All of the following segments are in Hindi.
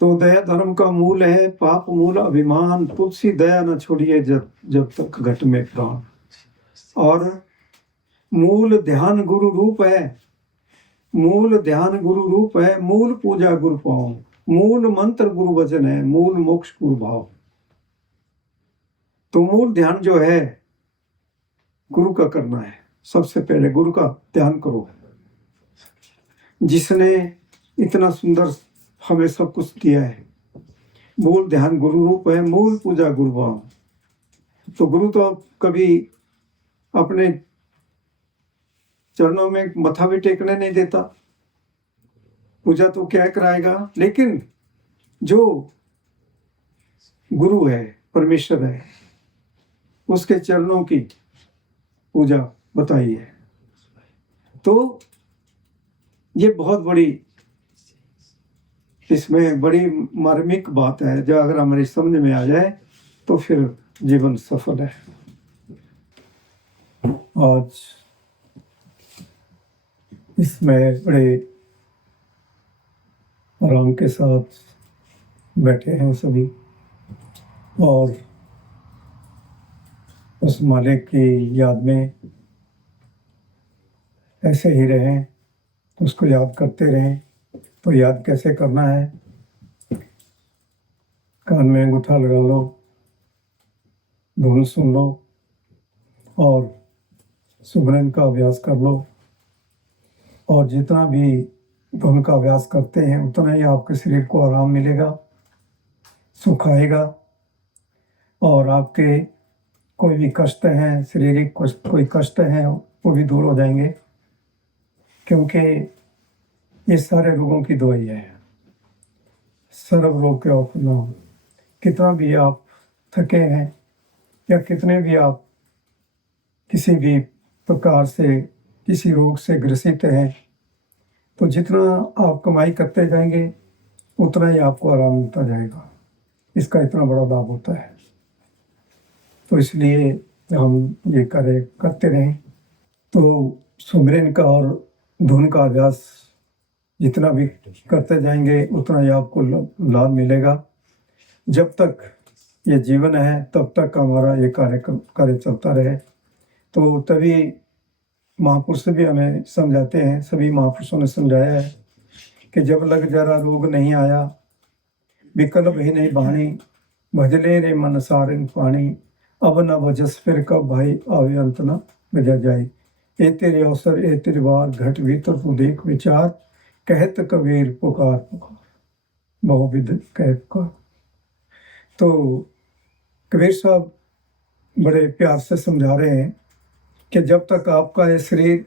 तो दया धर्म का मूल है, पाप मूल अभिमान, तुलसी दया न छोड़िए जब जब तक घट में प्राण। और मूल ध्यान गुरु रूप है, मूल ध्यान गुरु रूप है, मूल पूजा गुरु पाओ, मूल मंत्र गुरु वचन है, मूल मोक्ष गुरु भाव। तो मूल ध्यान जो है गुरु का करना है, सबसे पहले गुरु का ध्यान करो, जिसने इतना सुंदर हमें सब कुछ दिया है। मूल ध्यान गुरु रूप है, मूल पूजा गुरु भाव। तो गुरु तो कभी अपने चरणों में मथा भी टेकने नहीं देता, पूजा तो क्या कराएगा, लेकिन जो गुरु है, परमेश्वर है, उसके चरणों की पूजा बताई है। तो ये बहुत बड़ी, इसमें बड़ी मार्मिक बात है, जो अगर हमारी समझ में आ जाए तो फिर जीवन सफल है। आज इसमें बड़े आराम के साथ बैठे हैं सभी, और उस मालिक की याद में ऐसे ही रहें, उसको याद करते रहें। तो याद कैसे करना है, कान में अंगूठा लगा लो, धुन सुन लो और सुमरन का अभ्यास कर लो। और जितना भी धुन का अभ्यास करते हैं उतना ही आपके शरीर को आराम मिलेगा, सुख आएगा, और आपके कोई भी कष्ट हैं, शारीरिक कोई कष्ट हैं, वो भी दूर हो जाएंगे। क्योंकि ये सारे रोगों की दवाई है, सर्व रोग के अपना। कितना भी आप थके हैं या कितने भी आप किसी भी प्रकार से किसी रोग से ग्रसित हैं, तो जितना आप कमाई करते जाएंगे उतना ही आपको आराम मिलता जाएगा। इसका इतना बड़ा लाभ होता है। तो इसलिए हम ये करते रहें। तो सुमिरन का और धुन का अभ्यास जितना भी करते जाएंगे उतना ही आपको लाभ मिलेगा। जब तक ये जीवन है तब तक हमारा ये कार्य चलता रहे। तो तभी महापुरुष भी हमें समझाते हैं, सभी महापुरुषों ने समझाया है कि जब लग जरा रोग नहीं आया, विकल्प ही नहीं बाणी, भजले रे मन सारंग पानी, अब न भजस फिर कब भाई आवे अंत न बजा जाए। ए तेरे अवसर ए तेरे बार, घट भीतर तू देख विचार, कहत कबीर पुकार पुकार, बहुविध कह पुकार। तो कबीर साहब बड़े प्यार से समझा रहे हैं कि जब तक आपका ये शरीर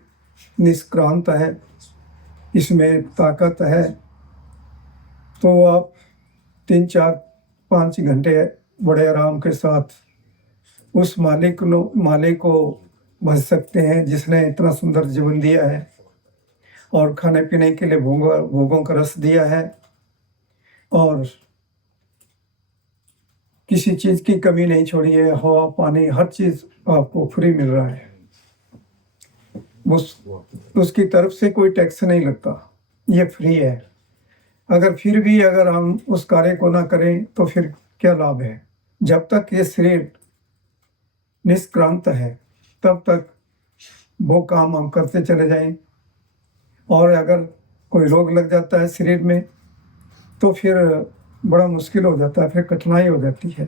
निष्क्रांत है, इसमें ताकत है, तो आप 3-4-5 घंटे बड़े आराम के साथ उस मालिक को भज सकते हैं, जिसने इतना सुंदर जीवन दिया है और खाने पीने के लिए भोगों का रस दिया है, और किसी चीज़ की कमी नहीं छोड़ी है। हवा पानी हर चीज़ आपको फ्री मिल रहा है, उसकी तरफ से कोई टैक्स नहीं लगता, ये फ्री है। अगर फिर भी अगर हम उस कार्य को ना करें तो फिर क्या लाभ है। जब तक ये शरीर निष्क्रांत है तब तक वो काम हम करते चले जाएं, और अगर कोई रोग लग जाता है शरीर में तो फिर बड़ा मुश्किल हो जाता है, फिर कठिनाई हो जाती है।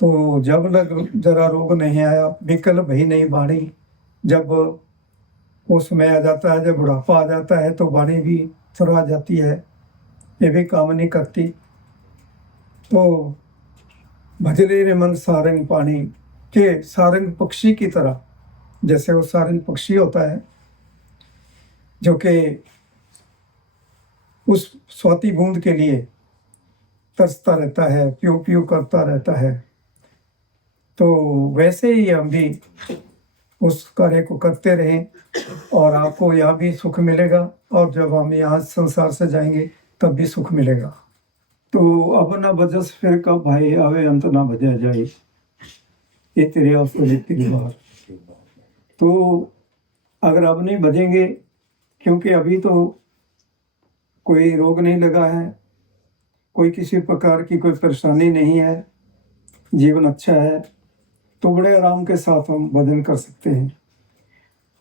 तो जब लग जरा रोग नहीं आया, विकल्प ही नहीं बाणी, जब वो समय आ जाता है, जब बुढ़ापा आ जाता है तो वाणी भी थरा जाती है, ये भी काम नहीं करती। तो भजले रे मन सारंग पानी, के सारंग पक्षी की तरह, जैसे वो सारंग पक्षी होता है जो कि उस स्वाति बूंद के लिए तरसता रहता है, प्यू प्यू करता रहता है, तो वैसे ही हम भी उस कार्य को करते रहें और आपको यहाँ भी सुख मिलेगा, और जब हम यहाँ संसार से जाएंगे तब भी सुख मिलेगा। तो अब ना बजस फिर कब भाई आवे अंत ना बजा जाए, ये तेरे अवसर तेरी बार। तो अगर अब नहीं बजेंगे, क्योंकि अभी तो कोई रोग नहीं लगा है, कोई किसी प्रकार की कोई परेशानी नहीं है, जीवन अच्छा है, तो बड़े आराम के साथ हम भजन कर सकते हैं।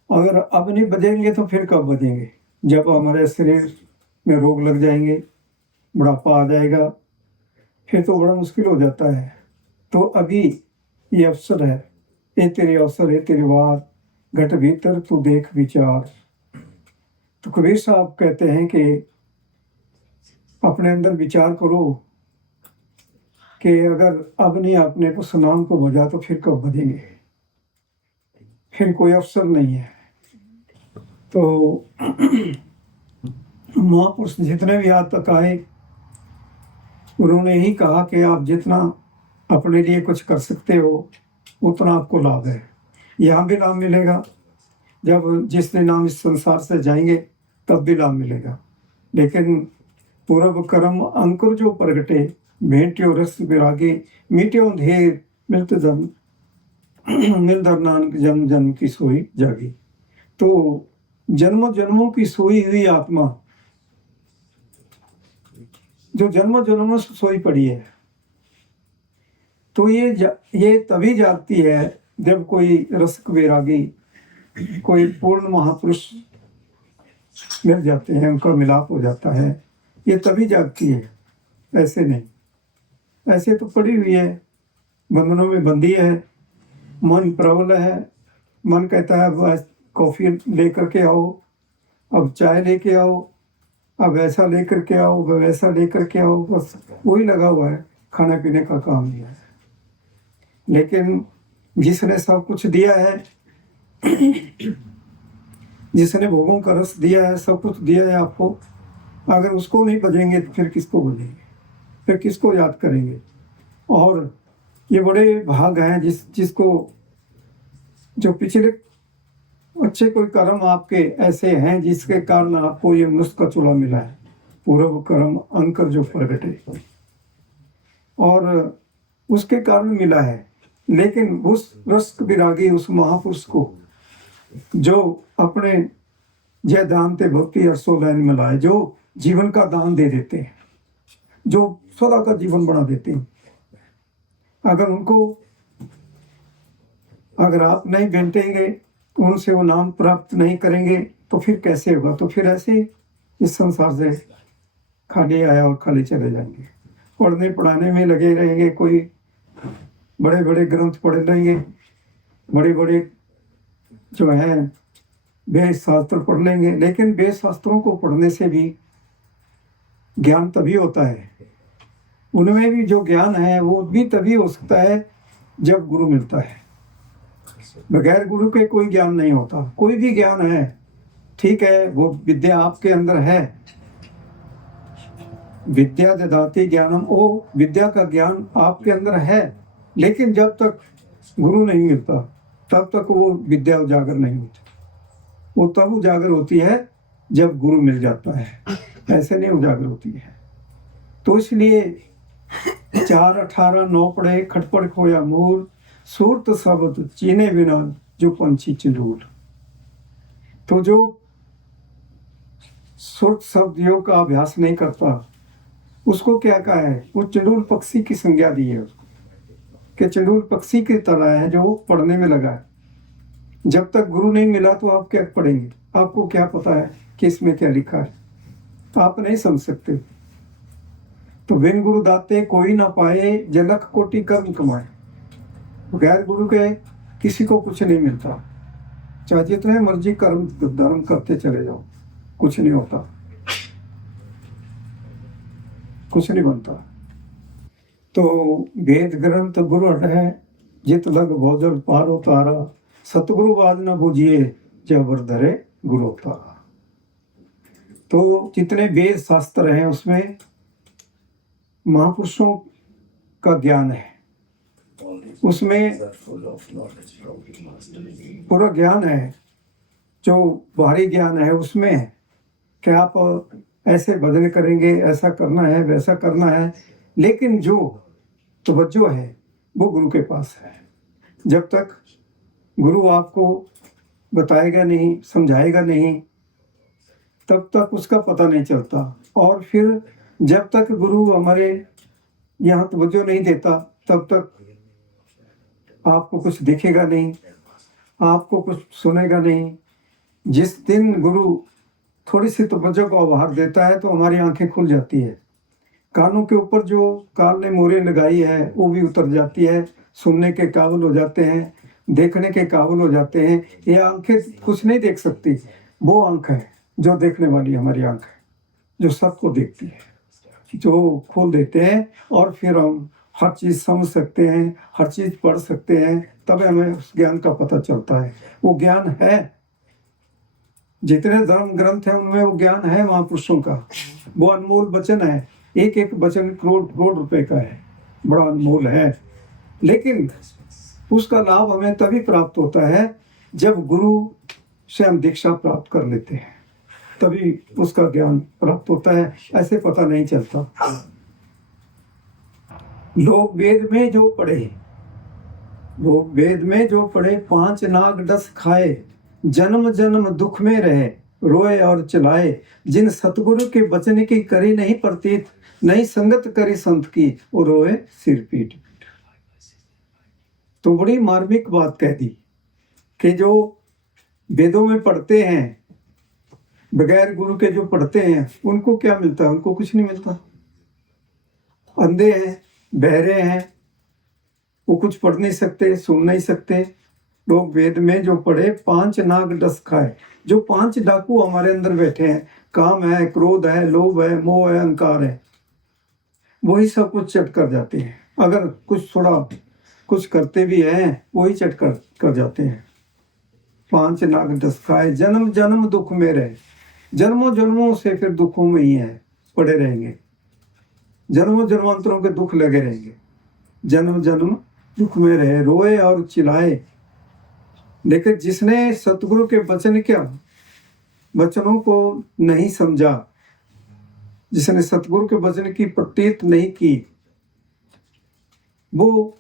अगर अब नहीं बजेंगे तो फिर कब बजेंगे? जब हमारे शरीर में रोग लग जाएंगे, बुढ़ापा आ जाएगा, फिर तो बड़ा मुश्किल हो जाता है। तो अभी ये अवसर है, ये तेरे अवसर है, तेरे बात घट भीतर तू देख विचार। तो कबीर साहब कहते हैं कि अपने अंदर विचार करो कि अगर अब नहीं आपने को सनाम को बजा तो फिर कब बजेंगे? फिर कोई अवसर नहीं है। तो महापुरुष जितने भी आज तक आए, उन्होंने ही कहा कि आप जितना अपने लिए कुछ कर सकते हो उतना आपको लाभ है। यहाँ भी लाभ मिलेगा, जब जिस दिन हम इस संसार से जाएंगे तब भी लाभ मिलेगा। लेकिन पूर्व कर्म अंकुर जो प्रगटे, भेंट्यो रस विरागे, मीट्यो धेर मिलत जन्म मिलधर नानक जन्म जन्म की सोई जागी। तो जन्मों जन्मों की सोई हुई आत्मा जो जन्मों जन्मों से सोई पड़ी है, तो ये तभी जागती है जब कोई रसिक वैरागी, कोई पूर्ण महापुरुष मिल जाते हैं, उनका मिलाप हो जाता है, ये तभी जागती है। ऐसे नहीं, ऐसे तो पड़ी हुई है, बंधनों में बंधी है, मन प्रबल है, मन कहता है अब कॉफ़ी लेकर के आओ, अब चाय लेके आओ, अब ऐसा लेकर के आओ, अब वैसा लेकर के आओ, बस वही लगा हुआ है, खाने पीने का काम दिया है। लेकिन जिसने सब कुछ दिया है, जिसने भोगों का रस दिया है, सब कुछ दिया है आपको, अगर उसको नहीं बजेंगे तो फिर किसको बजेंगे? फिर किसको याद करेंगे? और ये बड़े भाग हैं जिसको जो पिछले अच्छे कोई कर्म आपके ऐसे हैं जिसके कारण आपको ये मनुष्य का चूल्हा मिला है। पूर्व कर्म अंकर जो प्रगटे, और उसके कारण मिला है। लेकिन उस रस विरागी उस महापुरुष को जो अपने जय दान ते भक्ति अरसो लैन मिलाए, जो जीवन का दान दे देते हैं, जो सदा का जीवन बना देते हैं, अगर आप नहीं भेंटेंगे, उनसे वो नाम प्राप्त नहीं करेंगे तो फिर कैसे होगा? तो फिर ऐसे इस संसार से खाली आया और खाली चले जाएंगे। पढ़ने पढ़ाने में लगे रहेंगे, कोई बड़े बड़े ग्रंथ पढ़ लेंगे, बड़े बड़े जो है वेद शास्त्र पढ़ लेंगे, लेकिन वेद शास्त्रों को पढ़ने से भी ज्ञान तभी होता है, उनमें भी जो ज्ञान है वो भी तभी हो सकता है जब गुरु मिलता है। बगैर गुरु के कोई ज्ञान नहीं होता। कोई भी ज्ञान है, ठीक है, वो विद्या आपके अंदर है, विद्या ददाति ज्ञानम, वो विद्या का ज्ञान आपके अंदर है, लेकिन जब तक गुरु नहीं मिलता तब तक वो विद्या उजागर नहीं होती। वो तब उजागर होती है जब गुरु मिल जाता है, ऐसे नहीं उजागर होती है। तो इसलिए 4:18 9 पढ़े खटपट खोया मूल, सूरत शब्द चीने बिना जो पंछी चिंदूल। तो जो सूरत शब्द योग का अभ्यास नहीं करता उसको क्या कहा है? वो चिंडूल पक्षी की संज्ञा दी है उसको, कि चिंडूल पक्षी की तरह है जो पढ़ने में लगा है। जब तक गुरु नहीं मिला तो आप क्या पढ़ेंगे? आपको क्या पता है कि इसमें क्या लिखा है? आप नहीं समझ सकते। तो बिन गुरु दाते कोई ना पाए, जलख कोटि कर्म कमाए। बगैर गुरु के किसी को कुछ नहीं मिलता, चाहे जितने मर्जी कर्म धर्म करते चले जाओ, कुछ नहीं होता, कुछ नहीं बनता। तो वेद ग्रंथ गुरु हट है, जित लग भोजल पारो तारा, सतगुरु बाज न बूझिए जबर धरे गुरु तारा। तो जितने वेद शास्त्र हैं उसमें महापुरुषों का ज्ञान है, उसमें पूरा ज्ञान है। जो बाहरी ज्ञान है उसमें है कि आप ऐसे भजन करेंगे, ऐसा करना है, वैसा करना है, लेकिन जो तवज्जो है वो गुरु के पास है। जब तक गुरु आपको बताएगा नहीं, समझाएगा नहीं, तब तक उसका पता नहीं चलता। और फिर जब तक गुरु हमारे यहाँ तवज्जो नहीं देता तब तक आपको कुछ दिखेगा नहीं, आपको कुछ सुनेगा नहीं। जिस दिन गुरु थोड़ी सी तवज्जो को आभार देता है तो हमारी आंखें खुल जाती है, कानों के ऊपर जो काल ने मोहरें लगाई है वो भी उतर जाती है, सुनने के काबिल हो जाते हैं, देखने के काबिल हो जाते हैं। ये आंखें कुछ नहीं देख सकती, वो आंख है जो देखने वाली हमारी आंख है, जो सबको देखती है, जो खोल देते हैं और फिर हम हर चीज़ समझ सकते हैं, हर चीज़ पढ़ सकते हैं, तब हमें उस ज्ञान का पता चलता है। वो ज्ञान है, जितने धर्म ग्रंथ हैं उनमें वो ज्ञान है महापुरुषों का। वो अनमोल वचन है, एक एक वचन करोड़ करोड़ रुपए का है, बड़ा अनमोल है। लेकिन उसका लाभ हमें तभी प्राप्त होता है जब गुरु से हम दीक्षा प्राप्त कर लेते हैं, तभी उसका ज्ञान प्राप्त होता है, ऐसे पता नहीं चलता। लोग वेद में जो पढ़े, वो वेद में जो पढ़े, 5 नाग 10 खाए, जन्म जन्म दुख में रहे, रोए और चिल्लाए, जिन सतगुरु के वचन की करी नहीं प्रतीत, नहीं संगत करी संत की, वो रोए सिर पीट। तो बड़ी मार्मिक बात कह दी कि जो वेदों में पढ़ते हैं, बगैर गुरु के जो पढ़ते हैं, उनको क्या मिलता है? उनको कुछ नहीं मिलता। अंधे हैं, बहरे हैं, वो कुछ पढ़ नहीं सकते, सुन नहीं सकते। लोग वेद में जो पढ़े, 5 नाग 10 खाए, जो 5 डाकू हमारे अंदर बैठे हैं, काम है, क्रोध है, लोभ है, मोह है, अहंकार है, वही सब कुछ चट कर जाते हैं। अगर कुछ थोड़ा कुछ करते भी हैं, वही चट कर जाते हैं। 5 नाग 10 खाए, जन्म जन्म दुख में रहे, जन्मों जन्मों से फिर दुखों में ही है, पड़े रहेंगे, जन्मों जन्मांतरों के दुख लगे रहेंगे, जन्म जन्म दुख में रहे, रोए और चिल्लाए। लेकिन जिसने सतगुरु के वचनों को नहीं समझा, जिसने सतगुरु के वचन की प्रतीत नहीं की, वो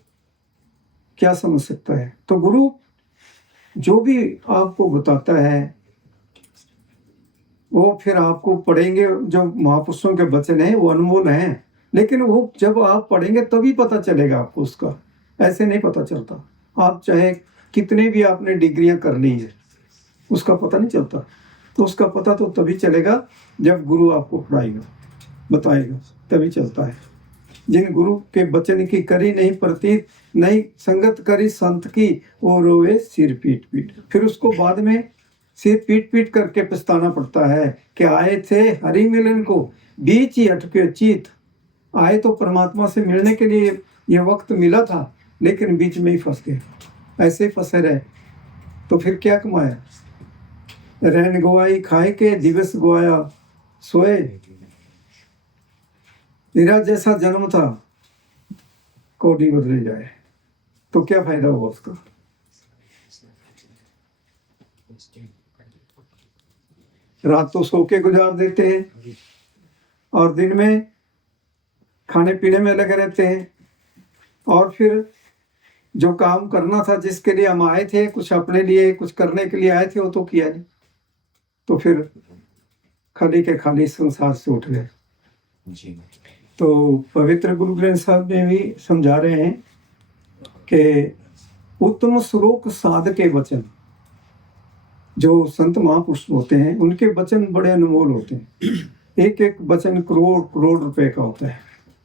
क्या समझ सकता है? तो गुरु जो भी आपको बताता है वो फिर आपको पढ़ेंगे। जो महापुरुषों के वचन हैं वो अनमोल हैं, लेकिन वो जब आप पढ़ेंगे तभी पता चलेगा आपको उसका, ऐसे नहीं पता चलता। आप चाहे कितने भी आपने डिग्रियां कर ली है, उसका पता नहीं चलता। तो उसका पता तो तभी चलेगा जब गुरु आपको पढ़ाएगा, बताएगा, तभी चलता है। जिन गुरु के वचन की करी नहीं प्रतीत, नहीं संगत करी संत की, वो रोए सिर पीट पीट। फिर उसको बाद में सिर पीट पीट करके पछताना पड़ता है कि आए थे हरि मिलन को, बीच ही हटके चीत। आए तो परमात्मा से मिलने के लिए ये वक्त मिला था, लेकिन बीच में ही फंस गए, ऐसे फंसे रहे। तो फिर क्या कमाया? रहन गवाई खाए के, दिवस गवाया सोए। मेरा जैसा जन्म था कोडी बदले जाए, तो क्या फायदा हुआ उसका? रात तो सो के गुजार देते हैं और दिन में खाने पीने में लगे रहते हैं, और फिर जो काम करना था, जिसके लिए हम आए थे, कुछ अपने लिए कुछ करने के लिए आए थे, वो तो किया नहीं। तो फिर खाली के खाली संसार से उठ गए। तो पवित्र गुरु ग्रंथ साहब में भी समझा रहे हैं कि उत्तम श्लोक साध के वचन, जो संत महापुरुष होते हैं उनके वचन बड़े अनमोल होते हैं। एक एक वचन करोड़ करोड़ रुपए का होता है।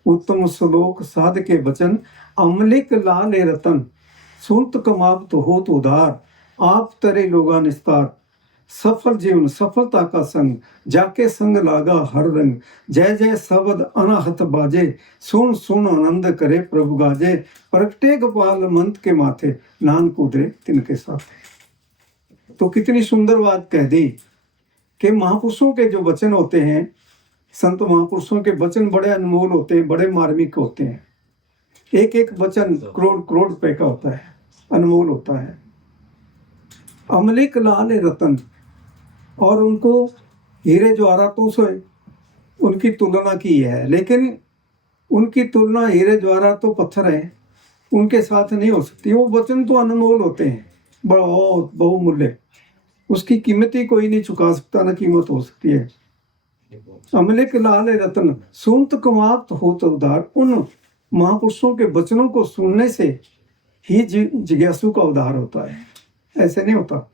उत्तम श्लोक साध के वचन, अमलिक लाल रतन, सुनत कमावत होत उधार, आप तरे लोगा निस्तार, सफल जीवन सफलता का संग, जाके संग लागा हर रंग, जय जय शब्द अनाहत बाजे, सुन सुन आनंद करे प्रभु गाजे, प्रगटे गोपाल मंत के माथे, नानक उतरे तिनके साथ। तो कितनी सुंदर बात कह दी कि महापुरुषों के जो वचन होते हैं, संत महापुरुषों के वचन बड़े अनमोल होते हैं, बड़े मार्मिक होते हैं। एक एक वचन करोड़ करोड़ रुपए का होता है, अनमोल होता है। अमलिक लाल रतन, और उनको हीरे जवाहरातों से उनकी तुलना की है, लेकिन उनकी तुलना हीरे जवाहरात पत्थर है, उनके साथ नहीं हो सकती। वो वचन तो अनमोल होते हैं, बहुत बहुमूल्य, उसकी कीमत ही कोई नहीं चुका सकता, ना कीमत हो सकती है। अमले के लाल रतन सुनत कमात हो तो उदार। उन महापुरुषों के वचनों को सुनने से ही जिज्ञासु का उद्धार होता है, ऐसे नहीं होता,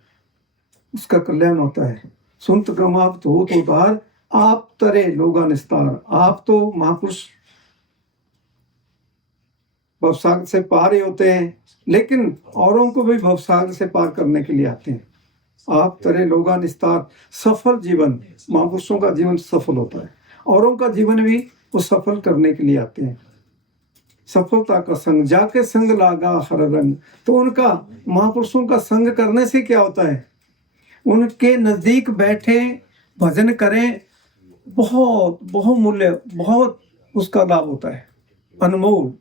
उसका कल्याण होता है। सुनत कमात हो तो उदार आप तरे लोगा निस्तार। आप तो महापुरुष भवसागर से पार ही होते हैं, लेकिन औरों को भी भवसागर से पार करने के लिए आते हैं। आप तरह लोगा निस्तार सफल जीवन, महापुरुषों का जीवन सफल होता है, औरों का जीवन भी वो सफल करने के लिए आते हैं। सफलता का संग जाके संग लागा हर रंग। तो उनका महापुरुषों का संग करने से क्या होता है, उनके नजदीक बैठे भजन करें, बहुत बहुमूल्य, बहुत उसका लाभ होता है, अनमोल,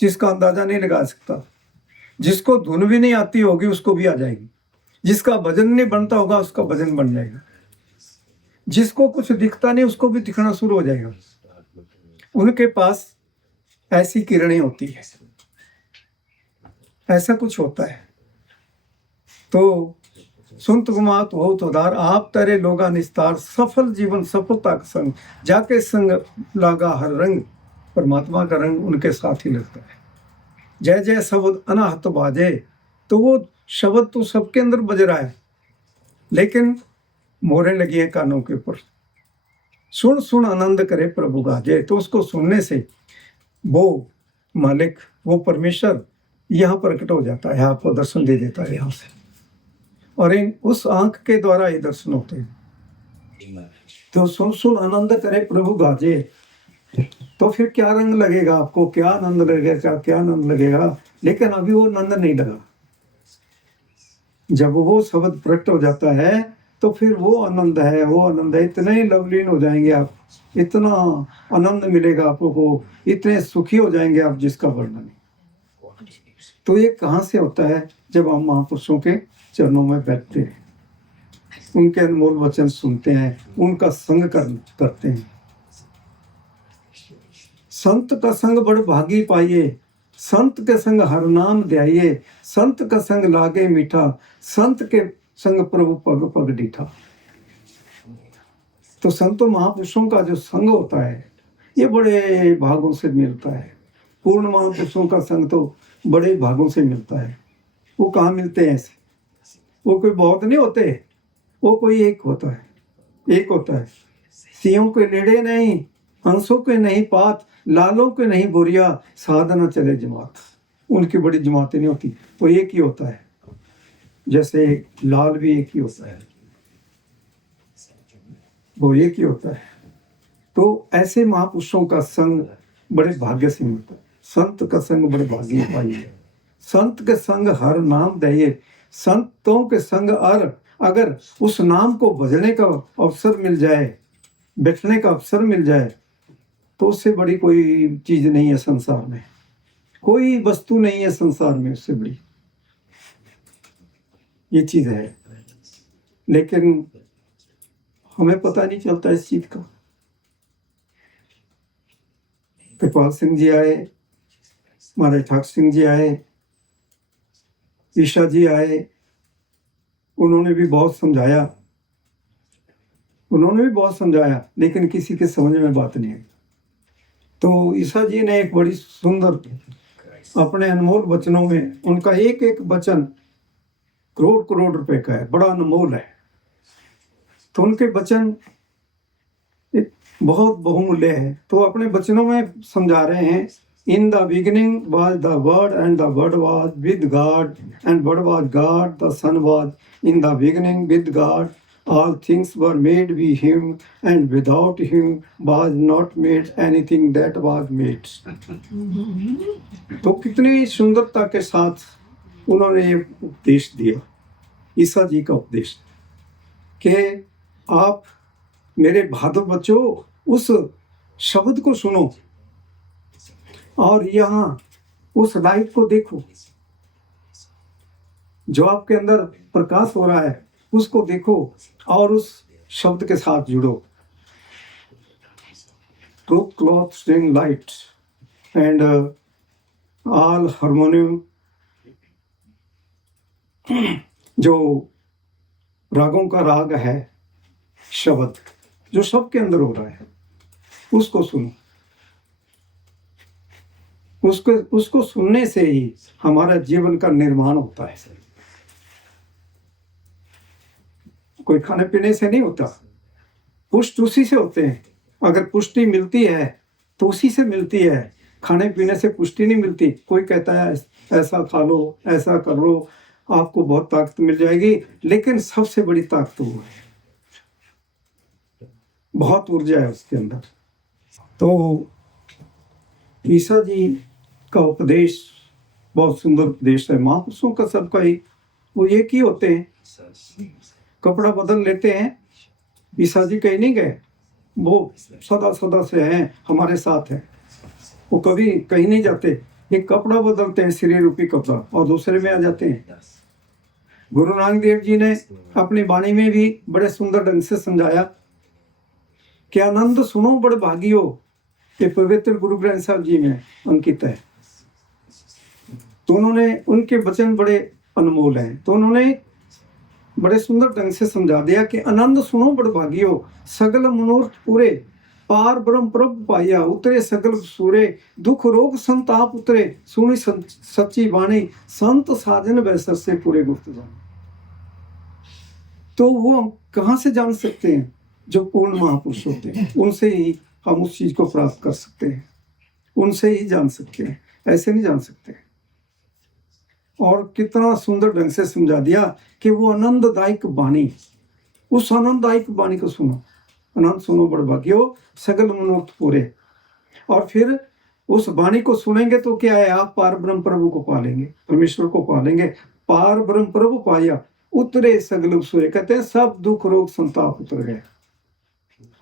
जिसका अंदाजा नहीं लगा सकता। जिसको धुन भी नहीं आती होगी उसको भी आ जाएगी, जिसका भजन नहीं बनता होगा उसका भजन बन जाएगा, जिसको कुछ दिखता नहीं उसको भी दिखना शुरू हो जाएगा। उनके पास ऐसी किरणें होती है, ऐसा कुछ होता है। तो सुनत गुमात हो तो उदार आप तरे लोगा निस्तार। सफल जीवन सफलता का संग जाके संग लागा हर रंग। परमात्मा का रंग उनके साथ ही लगता है। जय जय शब्द अनाहत बाजे। तो वो शब्द तो सबके अंदर बज रहा है, लेकिन मोहरें लगी हैं कानों के ऊपर। सुन सुन आनंद करे प्रभु गाजे। तो उसको सुनने से वो मालिक, वो परमेश्वर यहाँ प्रकट हो जाता है, आपको दर्शन दे देता है यहाँ से, और इन उस आंख के द्वारा ही दर्शन होते हैं। तो सुन सुन आनंद करे प्रभु गाजे। तो फिर क्या रंग लगेगा आपको, क्या आनंद लगेगा, क्या आनंद लगेगा, लेकिन अभी वो आनंद नहीं लगा। जब वो शब्द प्रकट हो जाता है तो फिर वो आनंद है, वो आनंद है, इतने ही लवलीन हो जाएंगे आप, इतना आनंद मिलेगा आपको, इतने सुखी हो जाएंगे आप जिसका वर्णन नहीं। तो ये कहाँ से होता है, जब हम महापुरुषों के चरणों में बैठते हैं, उनके अनमोल वचन सुनते हैं, उनका संग करते हैं। संत का संग बड़ भागी पाइए, संत के संग हर नाम ध्याइए, संत का संग लागे मीठा, संत के संग प्रभु पग पग डीठा। तो संतों महापुरुषों का जो संग होता है ये बड़े भागों से मिलता है। पूर्ण महापुरुषों का संग तो बड़े भागों से मिलता है। वो कहाँ मिलते हैं ऐसे, वो कोई बहुत नहीं होते, वो कोई एक होता है, एक होता है। सियों के नेड़े नहीं, हंसों के नहीं पात, लालों के नहीं बुरिया, साधना चले जमात। उनकी बड़ी जमातें नहीं होती, वो एक ही होता है। जैसे लाल भी एक ही होता है, वो एक ही होता है। तो ऐसे महापुरुषों का संग बड़े भाग्य से मिलता है। संत का संग बड़े भाग्य पाइए, संत के संग हर नाम दइए, संतों के संग अगर उस नाम को भजने का अवसर मिल जाए, बैठने का अवसर मिल जाए, तो उससे बड़ी कोई चीज नहीं है संसार में, कोई वस्तु नहीं है संसार में उससे बड़ी, ये चीज है। लेकिन हमें पता नहीं चलता इस चीज का। कृपाल सिंह जी आए, महाराज ठाकुर सिंह जी आए, ईशा जी आए, उन्होंने भी बहुत समझाया, लेकिन किसी के समझ में बात नहीं आई। तो ईशा जी ने एक बड़ी सुंदर अपने अनमोल वचनों में, उनका एक एक वचन करोड़ करोड़ रुपए का है, बड़ा अनमोल है। तो उनके वचन बहुत बहुमूल्य है। तो अपने वचनों में समझा रहे हैं, in the beginning was the word and the word was with God and word was God, the son was in the beginning with God, all things were made by him and without him was not made anything that was made। तो कितनी सुंदरता के साथ उन्होंने ये उपदेश दिया, ईसा जी का उपदेश, कि आप मेरे भादो बच्चों उस शब्द को सुनो और यहाँ उस लाइट को देखो, जो आपके अंदर प्रकाश हो रहा है उसको देखो और उस शब्द के साथ जुड़ो। तो cloth string light and all harmonium, जो रागों का राग है शब्द, जो सबके अंदर हो रहा है, उसको सुनो। उसको सुनने से ही हमारा जीवन का निर्माण होता है। कोई खाने पीने से नहीं होता, पुष्ट उसी से होते हैं। अगर पुष्टि मिलती है तो उसी से मिलती है, खाने पीने से पुष्टि नहीं मिलती। कोई कहता है ऐसा खा लो, ऐसा कर लो, आपको बहुत ताकत मिल जाएगी, लेकिन सबसे बड़ी ताकत वो है, बहुत ऊर्जा है उसके अंदर। तो ईसा जी का उपदेश बहुत सुंदर उपदेश है। महापुरुषों का सबका ही वो एक ही होते हैं, कपड़ा बदल लेते हैं। ईसा जी कहीं नहीं गए, वो सदा सदा से हैं, हमारे साथ हैं, वो कभी कहीं नहीं जाते। एक कपड़ा बदलते हैं, शरीर रूपी कपड़ा, और दूसरे में आ जाते हैं। गुरु नानक देव जी ने अपनी वाणी में भी बड़े सुंदर ढंग से समझाया कि आनंद सुनो बड़ भागियो, ये पवित्र गुरु ग्रंथ साहब जी में अंकित है। तो उन्होंने, उनके वचन बड़े अनमोल हैं, तो उन्होंने बड़े सुंदर ढंग से समझा दिया कि आनंद सुनो बड़ भागियो, सगल मनोरथ पूरे, पार ब्रह्म प्रभ पाया, उतरे सगल सूरे, दुख रोग संताप उतरे, सुनी सच्ची वाणी, संत साजन वैसर से पूरे गुप्त जान। तो वो हम कहाँ से जान सकते हैं? जो पूर्ण महापुरुष होते हैं, उनसे ही हम उस चीज को प्राप्त कर सकते हैं, उनसे ही जान सकते हैं, ऐसे नहीं जान सकते। और कितना सुंदर ढंग से समझा दिया कि वो आनंददायक वाणी, उस आनंददायक वाणी को सुनो। आनंद सुनो बड़ भाग्यो, सगल मनोरथ पूरे। और फिर उस वाणी को सुनेंगे तो क्या है, आप पार ब्रह्म प्रभु को पालेंगे, परमेश्वर को पालेंगे। पार ब्रह्म प्रभु पाया, उतरे सगल सूर्य, कहते हैं सब दुख रोग संताप उतर गए,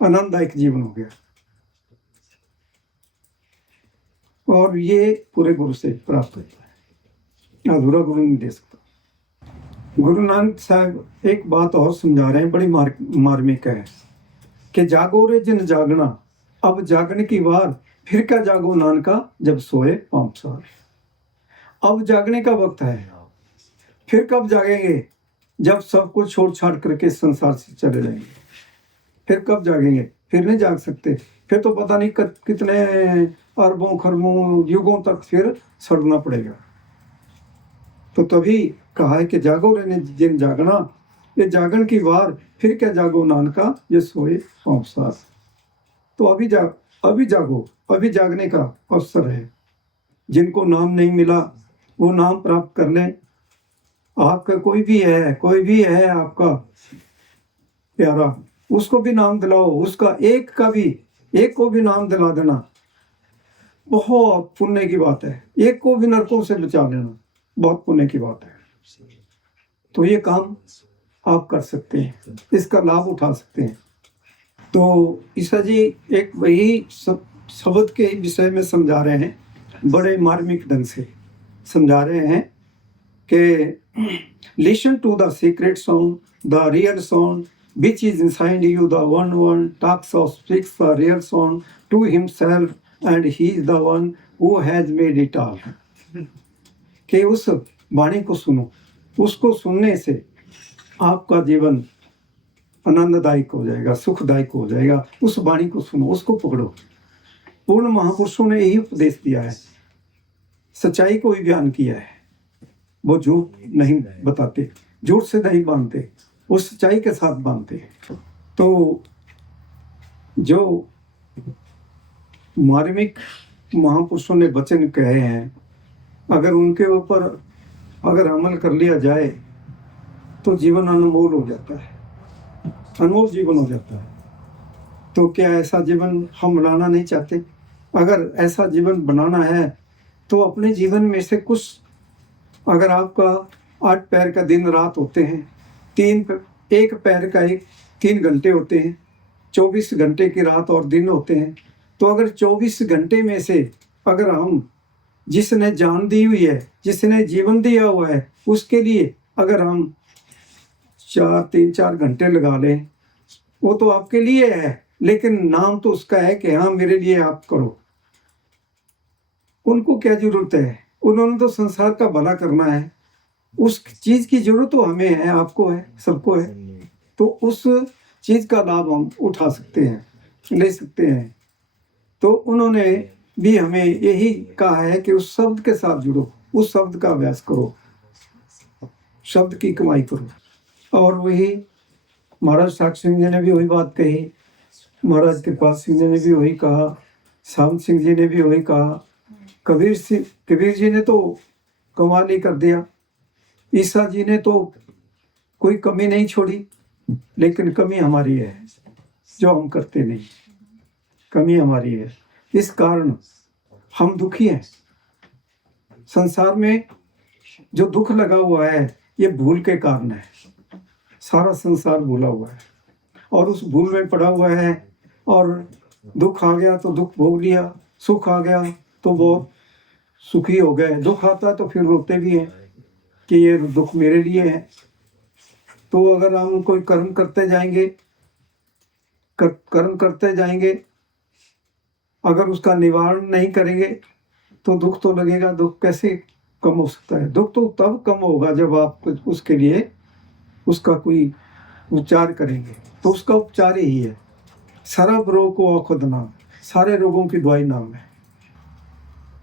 आनंददायक जीवन हो गया। और ये पूरे गुरु से प्राप्त होता है, अधूरा गुरु नहीं दे सकता। गुरु नानक साहब एक बात और समझा रहे हैं, बड़ी मार्मिक है कि जागो रे जिन जागना, अब जागने की वार, फिर क्या जागो नानका, जब सोए पांच साल। अब जागने का वक्त है, फिर कब जागेंगे? जब सब कुछ छोड़ छाड़ करके संसार से चले जाएंगे। फिर कब जागेंगे? फिर नहीं जाग सकते। फिर तो पता नहीं कितने अरबों खरबों युगों तक फिर सड़ना पड़ेगा। तो तभी कहा है कि जागो रे जिन जागना, ये जागन की वार, फिर क्या जागो नानका, ये सोए पांच साल। तो अभी जागो, अभी जागने का अवसर है। जिनको नाम नहीं मिला वो नाम प्राप्त कर लें। आपका कोई भी है आपका प्यारा, उसको भी नाम दिलाओ, उसका एक को भी नाम दिला देना, बहुत पुण्य की बात है। एक को भी नरकों से बचा लेना, बहुत पुण्य की बात है। तो ये काम आप कर सकते हैं, इसका लाभ उठा सकते हैं। तो ईसा जी एक वही शब्द के विषय में समझा रहे हैं, बड़े मार्मिक ढंग से समझा रहे हैं कि listen to the secret sound, the real sound which is inside you, the one talks or speaks the real sound to himself, and he is the one who has made it all. कि उस वाणी को सुनो, उसको सुनने से आपका जीवन आनंददायक हो जाएगा, सुखदायक हो जाएगा। उस वाणी को सुनो, उसको पकड़ो। पूर्ण महापुरुषों ने यही उपदेश दिया है, सच्चाई को ही बयान किया है। वो झूठ नहीं बताते, झूठ से नहीं बांधते, वो सच्चाई के साथ बांधते हैं। तो जो मार्मिक महापुरुषों ने वचन कहे हैं, अगर उनके ऊपर अगर अमल कर लिया जाए तो जीवन अनमोल हो जाता है, अनमोल जीवन हो जाता है। तो क्या ऐसा जीवन हम बनाना नहीं चाहते? अगर ऐसा जीवन बनाना है तो अपने जीवन में से कुछ, अगर आपका 8 पैर का दिन रात होते हैं, एक पैर का 3 घंटे होते हैं, 24 घंटे की रात और दिन होते हैं। तो अगर 24 घंटे में से अगर हम, जिसने जान दी हुई है, जिसने जीवन दिया हुआ है, उसके लिए अगर हम 3-4 घंटे लगा लें, वो तो आपके लिए है, लेकिन नाम तो उसका है कि हाँ मेरे लिए आप करो। उनको क्या जरूरत है? उन्होंने तो संसार का भला करना है, उस चीज की जरूरत तो हमें है, आपको है, सबको है। तो उस चीज़ का लाभ हम उठा सकते हैं, ले सकते हैं। तो उन्होंने भी हमें यही कहा है कि उस शब्द के साथ जुड़ो, उस शब्द का अभ्यास करो, शब्द की कमाई करो। और वही महाराज साक्ष सिंह जी ने भी वही बात कही, महाराज कृपाल सिंह जी ने भी वही कहा, सावंत सिंह जी ने भी वही कहा, कबीर जी ने तो कमाल ही कर दिया, ईसा जी ने तो कोई कमी नहीं छोड़ी। लेकिन कमी हमारी है जो हम करते नहीं, कमी हमारी है। इस कारण हम दुखी हैं। संसार में जो दुख लगा हुआ है ये भूल के कारण है। सारा संसार भूला हुआ है और उस भूल में पड़ा हुआ है। और दुख आ गया तो दुख भोग लिया, सुख आ गया तो बहुत सुखी हो गए, दुख आता है तो फिर रोते भी हैं कि ये दुख मेरे लिए है। तो अगर हम कोई कर्म करते जाएंगे, कर्म करते जाएंगे, अगर उसका निवारण नहीं करेंगे तो दुख तो लगेगा। दुख कैसे कम हो सकता है? दुख तो तब कम होगा जब आप उसके लिए उसका कोई उपचार करेंगे। तो उसका उपचार ही है, सर्व रोग को औषध नाम, सारे रोगों की दवाई नाम है।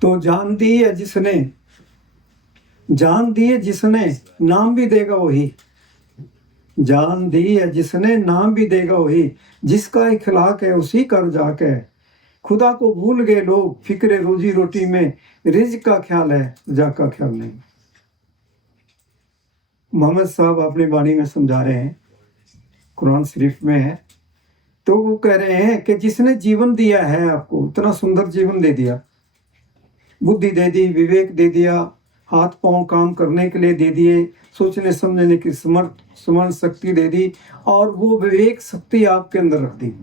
तो जान दी है जिसने, जान दी है जिसने, नाम भी देगा वही। जान दी है जिसने, नाम भी देगा वही। जिसका इखलाक है उसी कर जाके, खुदा को भूल गए लोग, फिक्रे रोजी रोटी में, रिज़्क का ख्याल है जा का ख्याल नहीं। मोहम्मद साहब अपनी वाणी में समझा रहे हैं, कुरान शरीफ में है। तो वो कह रहे हैं कि जिसने जीवन दिया है आपको, इतना सुंदर जीवन दे दिया, बुद्धि दे दी, विवेक दे दिया, हाथ पांव काम करने के लिए दे दिए, सोचने समझने की स्मरण शक्ति दे दी, और वो विवेक शक्ति आपके अंदर रख दी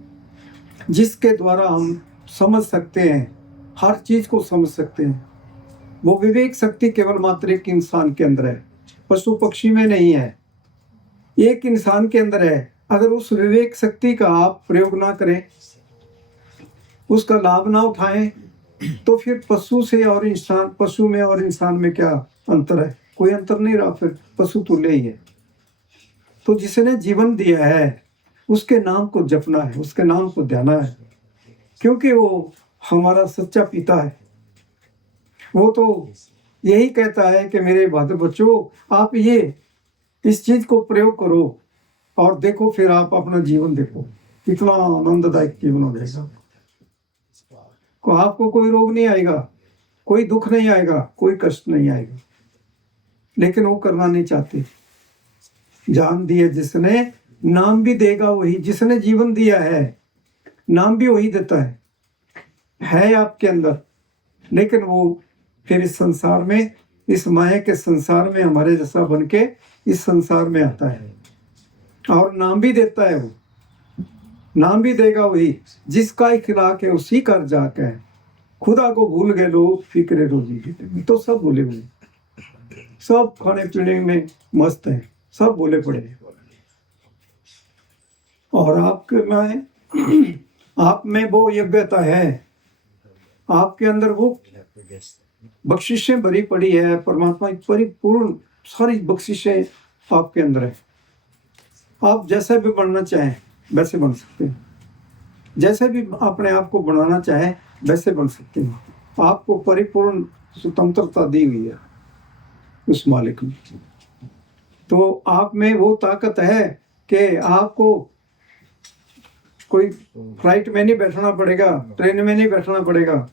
जिसके द्वारा हम समझ सकते हैं, हर चीज को समझ सकते हैं। वो विवेक शक्ति केवल मात्र एक इंसान के अंदर है, पशु पक्षी में नहीं है, एक इंसान के अंदर है। अगर उस विवेक शक्ति का आप प्रयोग ना करें, उसका लाभ ना उठाएं, तो फिर पशु से और इंसान, पशु में और इंसान में क्या अंतर है? कोई अंतर नहीं रहा, फिर पशु तुल्य ही है। तो जिसने जीवन दिया है उसके नाम को जपना है, उसके नाम को ध्याना है, क्योंकि वो हमारा सच्चा पिता है। वो तो यही कहता है कि मेरे भादर बच्चों, आप ये इस चीज को प्रयोग करो और देखो, फिर आप अपना जीवन देखो, कितना आनंददायक जीवन हो जाएगा। को आपको कोई रोग नहीं आएगा, कोई दुख नहीं आएगा, कोई कष्ट नहीं आएगा। लेकिन वो करना नहीं चाहते। जान दिए जिसने, नाम भी देगा वही। जिसने जीवन दिया है, नाम भी वही देता है आपके अंदर। लेकिन वो फिर इस संसार में, इस माया के संसार में हमारे जैसा बन के इस संसार में आता है और नाम भी देता है। वो नाम भी देगा वही। जिसका इखलाक है उसी कर जाके है। खुदा को भूल गए लोग, फिक्रे रोजी की। तो सब भूले हुए, सब खाने पीने में मस्त है, सब भूले पड़े। और आप में वो योग्यता है, आपके अंदर वो बख्शिशें भरी पड़ी है। परमात्मा की परिपूर्ण सारी बख्शिशें आपके अंदर है। आप जैसे भी बनना चाहें वैसे बन सकते हैं, जैसे भी अपने आप को बनाना चाहें वैसे बन सकते हैं। आपको परिपूर्ण स्वतंत्रता दी हुई है उस मालिक ने। तो आप में वो ताकत है कि आपको कोई फ्लाइट में नहीं बैठना पड़ेगा, ट्रेन में नहीं बैठना पड़ेगा,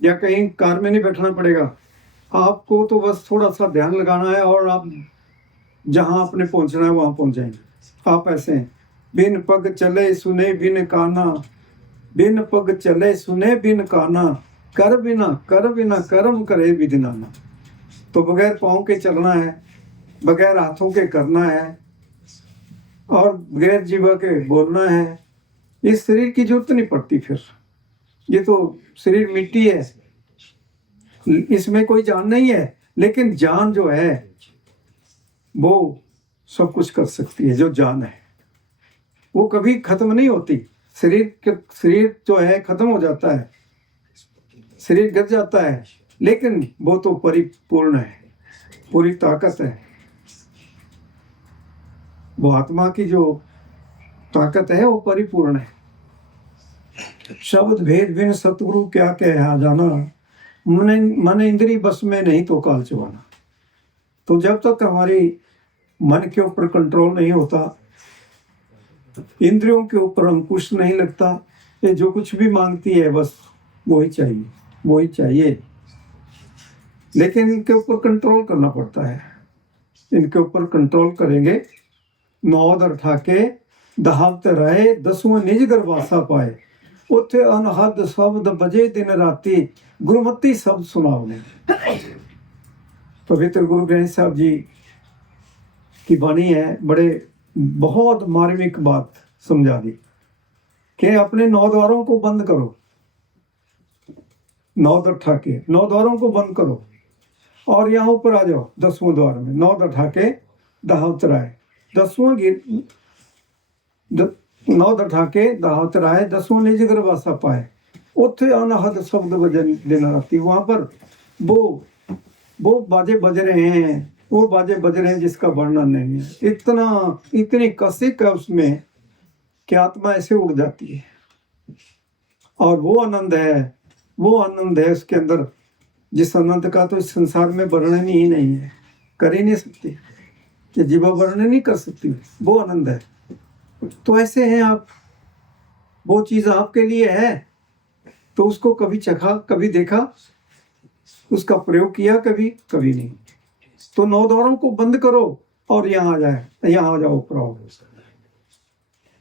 या कहीं कार में नहीं बैठना पड़ेगा। आपको तो बस थोड़ा सा ध्यान लगाना है और आप जहां आपने पहुंचना है वहां पहुंच जाएंगे। आप ऐसे हैं, बिन पग चले सुने बिन काना, बिन पग चले सुने बिन काना, कर बिना कर्म करे विधिनाना। तो बगैर पाँव के चलना है, बगैर हाथों के करना है, और बगैर जीवा के बोलना है। इस शरीर की जरूरत नहीं पड़ती। फिर ये तो शरीर मिट्टी है, इसमें कोई जान नहीं है। लेकिन जान जो है वो सब कुछ कर सकती है। जो जान है वो कभी खत्म नहीं होती। शरीर जो है खत्म हो जाता है, शरीर गिर जाता है, लेकिन वो तो परिपूर्ण है, पूरी ताकत है। वो आत्मा की जो ताकत है वो परिपूर्ण है। शब्द भेद बिन सतगुरु क्या कह जाना, मन इंद्री बस में नहीं तो काल चबाना। तो जब तक हमारी मन के ऊपर कंट्रोल नहीं होता, इंद्रियों के ऊपर अंकुश नहीं लगता, ये जो कुछ भी मांगती है बस वही चाहिए, वही चाहिए। लेकिन इनके ऊपर कंट्रोल करना पड़ता है। इनके ऊपर कंट्रोल करेंगे, नौदर ठाके दहावत रहे, दसवां निज गरवासा पाए, उथे अनहद शब्द बजे दिन राती, गुरुमती शब्द सुनावने। पवित्र गुरु ग्रंथ साहब जी की वाणी है, बड़े बहुत मार्मिक बात समझा दी कि अपने नौ द्वारों को बंद करो, नौदर ठाके नौ द्वारों को बंद करो और यहाँ ऊपर आ जाओ 10वें द्वार में। नौदर ठाके दहावत राय, 9 ठाके दहावत राय, 10वां निज गरवासा पाए, उथे अनहद शब्द बजन दिन राती। वहां पर वो बाजे बज रहे हैं, वो बाजे बज रहे हैं जिसका वर्णन नहीं है। इतनी कसिक है उसमें कि आत्मा ऐसे उड़ जाती है। और वो आनंद है उसके अंदर, जिस आनंद का तो इस संसार में वर्णन ही नहीं है, कर ही नहीं सकती, कि जीवा वर्णन नहीं कर सकती, वो आनंद है। तो ऐसे हैं आप, वो चीज आपके लिए है तो उसको कभी चखा, कभी देखा, उसका प्रयोग किया, कभी नहीं। तो 9 द्वारों को बंद करो और यहाँ आ जाओ ऊपर।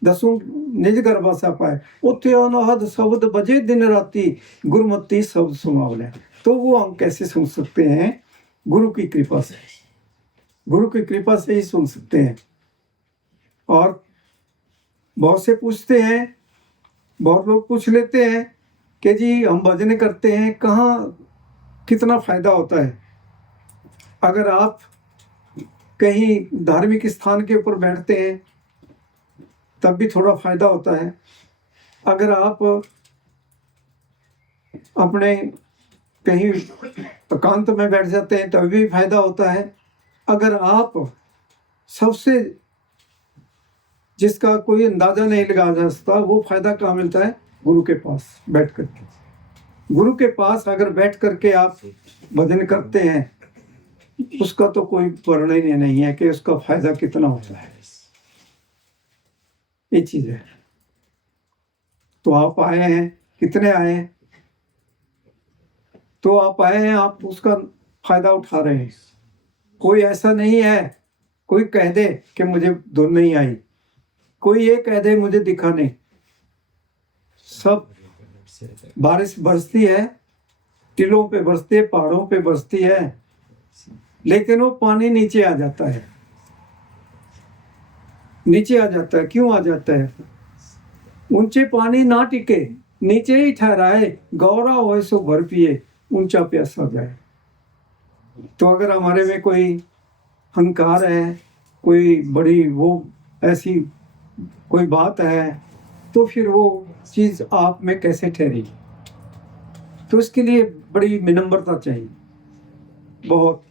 10वां निज गरवासा पाए, उथे अनहद शब्द बजे दिन राती, गुरुमती शब्द सुनावले। तो वो हम कैसे सुन सकते हैं? गुरु की कृपा से, गुरु की कृपा से ही सुन सकते हैं। और बहुत से पूछते हैं, बहुत लोग पूछ लेते हैं कि जी हम भजन करते हैं, कहाँ कितना फायदा होता है? अगर आप कहीं धार्मिक स्थान के ऊपर बैठते हैं तब भी थोड़ा फायदा होता है। अगर आप अपने कहीं एकांत में बैठ जाते हैं तब भी फायदा होता है। अगर आप सबसे जिसका कोई अंदाजा नहीं लगा जा सकता, वो फायदा कहाँ मिलता है? गुरु के पास बैठ करके। गुरु के पास अगर बैठ करके आप भजन करते हैं, उसका तो कोई वर्णन ही नहीं है कि उसका फायदा कितना होता है। ये चीज है। तो आप आए हैं, कितने आए हैं? तो आप आए हैं, आप उसका फायदा उठा रहे हैं। कोई ऐसा नहीं है कोई कह दे कि मुझे धुन नहीं आई, कोई ये कह दे मुझे दिखा नहीं। सब बारिश बरसती है, टिलों पे बरसती है, पहाड़ों पे बरसती है, लेकिन वो पानी नीचे आ जाता है। नीचे आ जाता है, क्यों आ जाता है? ऊंचे पानी ना टिके, नीचे ही ठहराए, गौरा हो सो भर पिए, ऊंचा प्यासा जाए। तो अगर हमारे में कोई अहंकार है, कोई बड़ी वो ऐसी कोई बात है, तो फिर वो चीज आप में कैसे ठहरेगी? तो इसके लिए बड़ी विनम्रता चाहिए बहुत।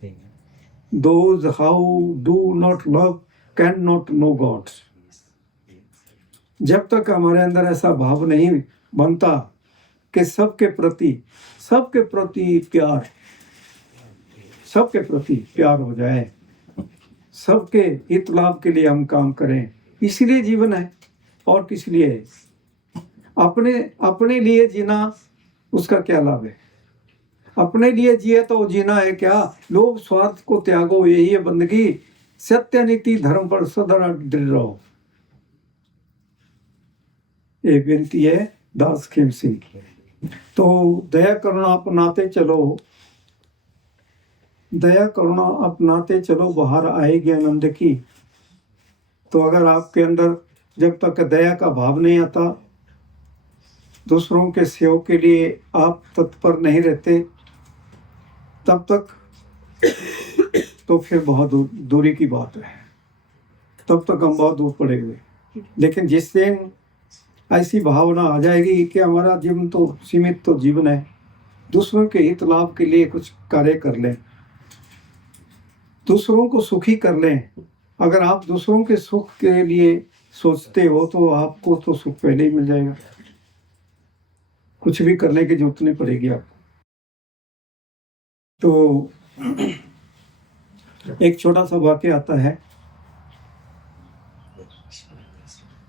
Those how do not love can not know God। जब तक हमारे अंदर ऐसा भाव नहीं बनता कि सबके प्रति प्यार हो जाए, सबके हित लाभ के लिए हम काम करें, इसलिए जीवन है और किस लिए है? अपने लिए जीना, उसका क्या लाभ है? अपने लिए जिए तो जीना है क्या? लोभ स्वार्थ को त्यागो, यही है बंदगी, सत्य नीति धर्म पर सदा दृढ़ रहो। ये विनती है दास खेम सिंह की। तो दया करुणा अपनाते चलो, दया करुणा अपनाते चलो, बाहर आएगी आनंद की। तो अगर आपके अंदर जब तक दया का भाव नहीं आता, दूसरों के सहयोग के लिए आप तत्पर नहीं रहते, तब तक तो फिर बहुत दूरी की बात है, तब तक हम बहुत दूर पड़ेंगे। लेकिन जिस दिन ऐसी भावना आ जाएगी कि हमारा जीवन तो सीमित तो जीवन है, दूसरों के हित लाभ के लिए कुछ कार्य कर लें, दूसरों को सुखी कर लें। अगर आप दूसरों के सुख के लिए सोचते हो तो आपको तो सुख पहले ही मिल जाएगा, कुछ भी करने की जरूरत नहीं पड़ेगी आपको। तो एक छोटा सा वाक्य आता है,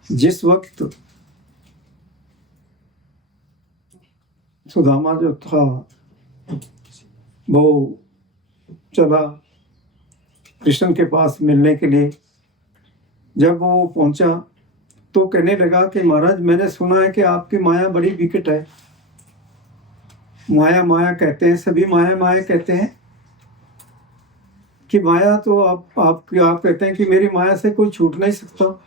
जिस वक्त सुदामा जो था वो चला कृष्ण के पास मिलने के लिए, जब वो पहुंचा तो कहने लगा कि महाराज मैंने सुना है कि आपकी माया बड़ी विकट है। माया माया कहते हैं, सभी माया माया कहते हैं कि माया तो आप कहते हैं कि मेरी माया से कोई छूट नहीं सकता,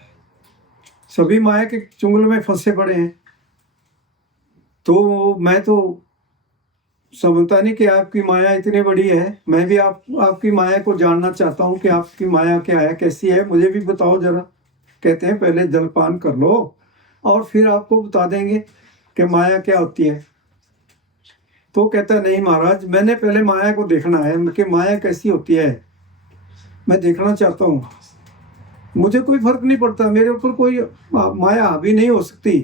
सभी माया के चुंगल में फंसे पड़े हैं। तो मैं तो समझता नहीं कि आपकी माया इतनी बड़ी है, मैं भी आपकी माया को जानना चाहता हूँ कि आपकी माया क्या है, कैसी है, मुझे भी बताओ जरा। कहते हैं पहले जलपान कर लो और फिर आपको बता देंगे कि माया क्या होती है। तो कहता नहीं महाराज, मैंने पहले माया को देखना है कि माया कैसी होती है, मैं देखना चाहता हूँ। मुझे कोई फर्क नहीं पड़ता, मेरे ऊपर कोई माया हावी नहीं हो सकती।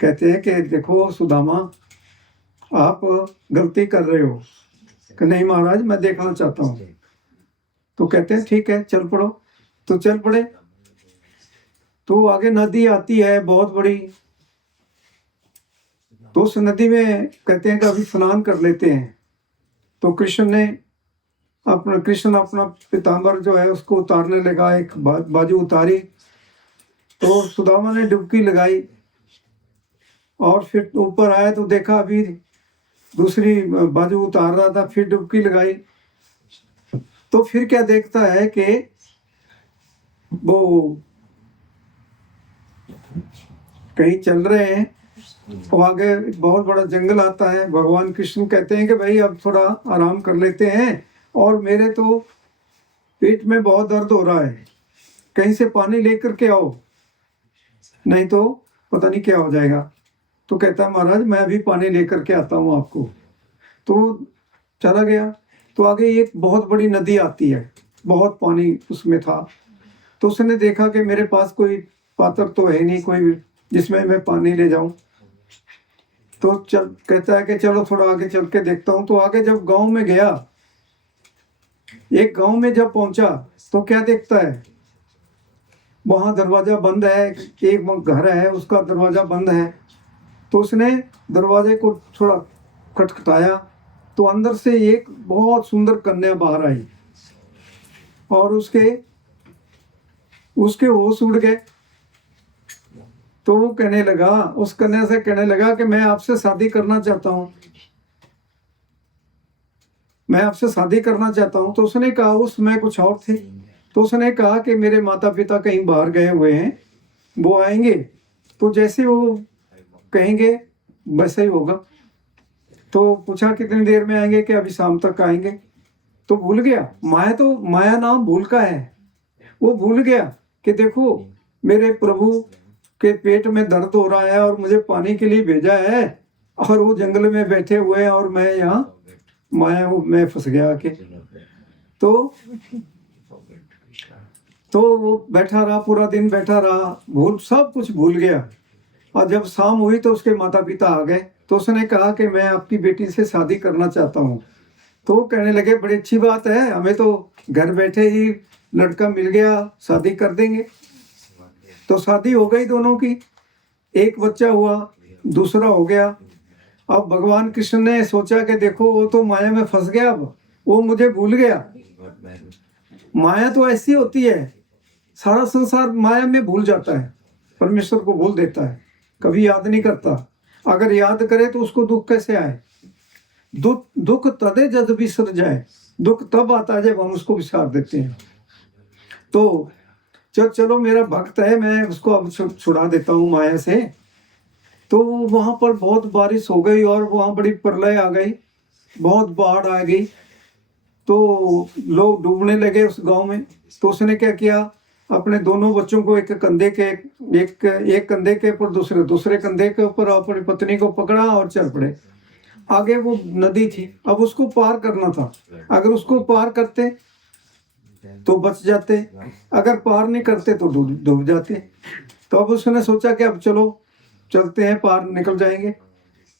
कहते हैं कि देखो सुदामा, आप गलती कर रहे हो। कि नहीं महाराज, मैं देखना चाहता हूँ। तो कहते हैं ठीक है, चल पड़ो। तो चल पड़े। तो आगे नदी आती है बहुत बड़ी, तो उस नदी में कहते हैं कि अभी स्नान कर लेते हैं। तो कृष्ण अपना पीताम्बर जो है उसको उतारने लगा, एक बाजू उतारी, तो सुदामा ने डुबकी लगाई और फिर ऊपर आया तो देखा अभी दूसरी बाजू उतार रहा था, फिर डुबकी लगाई। तो फिर क्या देखता है कि वो कहीं चल रहे हैं, तो आगे बहुत बड़ा जंगल आता है। भगवान कृष्ण कहते हैं कि भाई अब थोड़ा आराम कर लेते हैं, और मेरे तो पेट में बहुत दर्द हो रहा है, कहीं से पानी लेकर के आओ, नहीं तो पता नहीं क्या हो जाएगा। तो कहता है महाराज मैं अभी पानी लेकर के आता हूँ आपको। तो चला गया। तो आगे एक बहुत बड़ी नदी आती है, बहुत पानी उसमें था। तो उसने देखा कि मेरे पास कोई पात्र तो है नहीं कोई जिसमें मैं पानी ले जाऊं। तो कहता है कि चलो थोड़ा आगे चल के देखता हूँ। तो आगे जब गांव में गया, एक गांव में जब पहुंचा तो क्या देखता है, वहां दरवाजा बंद है, एक घर है उसका दरवाजा बंद है। तो उसने दरवाजे को थोड़ा खटखटाया, तो अंदर से एक बहुत सुंदर कन्या बाहर आई और उसके होश उड़ गए। तो वो कहने लगा, उस कन्या से कहने लगा कि मैं आपसे शादी करना चाहता हूँ, मैं आपसे शादी करना चाहता हूँ। तो उसने कहा, उस समय कुछ और थे। तो उसने कहा कि मेरे माता पिता कहीं बाहर गए हुए हैं, वो आएंगे तो जैसे वो कहेंगे वैसा ही होगा। तो पूछा कितनी देर में आएंगे, कि अभी शाम तक आएंगे। तो भूल गया, माया नाम भूल का है। वो भूल गया कि देखो मेरे प्रभु के पेट में दर्द हो रहा है और मुझे पानी के लिए भेजा है, और वो जंगल में बैठे हुए हैं और मैं यहाँ माया में फंस गया आके। तो वो बैठा रहा, पूरा दिन बैठा रहा, सब कुछ भूल गया। और जब शाम हुई तो उसके माता पिता आ गए। तो उसने कहा कि मैं आपकी बेटी से शादी करना चाहता हूँ। तो वो कहने लगे बड़ी अच्छी बात है, हमें तो घर बैठे ही लड़का मिल गया, शादी कर देंगे। तो शादी हो गई दोनों की, एक बच्चा हुआ, दूसरा हो गया। अब भगवान कृष्ण ने सोचा कि देखो वो तो माया में फंस गया, अब वो मुझे भूल गया। माया तो ऐसी होती है, सारा संसार माया में भूल जाता है, परमेश्वर को भूल देता है, कभी याद नहीं करता। अगर याद करे तो उसको दुख कैसे आए। दुख तदे जब बिसर जाए, दुख तब आता है जब हम उसको विसार देते हैं। तो चलो मेरा भक्त है, मैं उसको अब छुड़ा देता हूँ माया से। तो वहां पर बहुत बारिश हो गई और वहां बड़ी प्रलय आ गई, बहुत बाढ़ आ गई, तो लोग डूबने लगे उस गांव में। तो उसने क्या किया, अपने दोनों बच्चों को एक कंधे के ऊपर, दूसरे कंधे के ऊपर अपनी पत्नी को पकड़ा और चल पड़े। आगे वो नदी थी, अब उसको पार करना था। अगर उसको पार करते तो बच जाते, अगर पार नहीं करते तो डूब जाते। तो अब उसने सोचा कि अब चलो चलते हैं, पार निकल जाएंगे।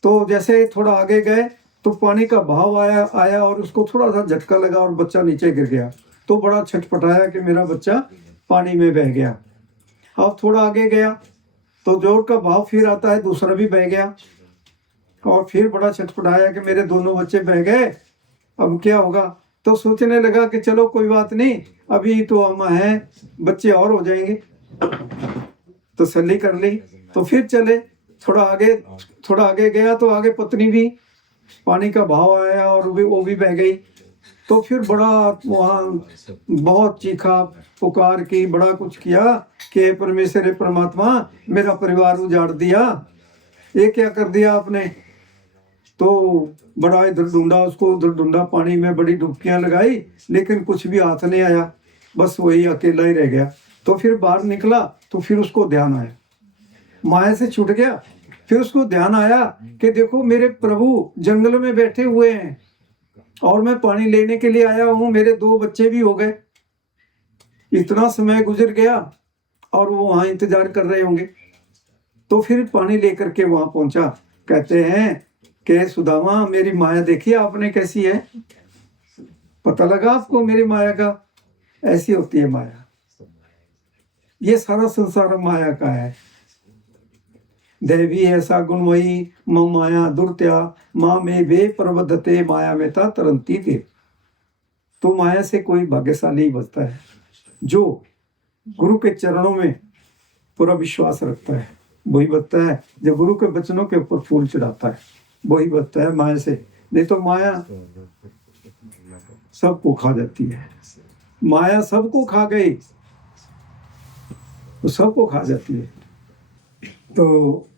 तो जैसे थोड़ा आगे गए तो पानी का बहाव आया आया और उसको थोड़ा सा झटका लगा और बच्चा नीचे गिर गया। तो बड़ा छटपटाया कि मेरा बच्चा पानी में बह गया। अब थोड़ा आगे गया तो जोर का भाव फिर आता है, दूसरा भी बह गया और फिर बड़ा छटपटाया कि मेरे दोनों बच्चे बह गए, अब क्या होगा। तो सोचने लगा कि चलो कोई बात नहीं, अभी तो हम हैं, बच्चे और हो जाएंगे। तसल्ली कर ली तो फिर चले। थोड़ा आगे गया तो आगे पत्नी भी, पानी का बहाव आया और वो भी बह गई। तो फिर बड़ा वहाँ बहुत चीखा पुकार की, बड़ा कुछ किया कि परमेश्वर हे परमात्मा, मेरा परिवार उजाड़ दिया, ये क्या कर दिया आपने। तो बड़ा इधर ढूंढा, उसको उधर ढूंढा, पानी में बड़ी डुबकियां लगाई, लेकिन कुछ भी हाथ नहीं आया, बस वही अकेला ही रह गया। तो फिर बाहर निकला तो फिर उसको ध्यान आया, माया से छूट गया। फिर उसको ध्यान आया कि देखो मेरे प्रभु जंगल में बैठे हुए हैं और मैं पानी लेने के लिए आया हूँ, मेरे 2 बच्चे भी हो गए, इतना समय गुजर गया और वो वहां इंतजार कर रहे होंगे। तो फिर पानी लेकर के वहां पहुंचा। कहते हैं कि सुदामा, मेरी माया देखिए आपने कैसी है, पता लगा आपको मेरी माया का। ऐसी होती है माया, ये सारा संसार माया का है। देवी ऐसा गुणमयी मम माया दुर्त्या माँ में वे प्रबद्धते माया में था तरंती थे। तो माया से कोई भाग्यशाली बचता है जो गुरु के चरणों में पूरा विश्वास रखता है, वही बचता है। जो गुरु के वचनों के ऊपर फूल चढ़ाता है वही बचता है माया से। नहीं तो माया सबको खा जाती है। माया सबको खा गई तो सबको खा जाती है। तो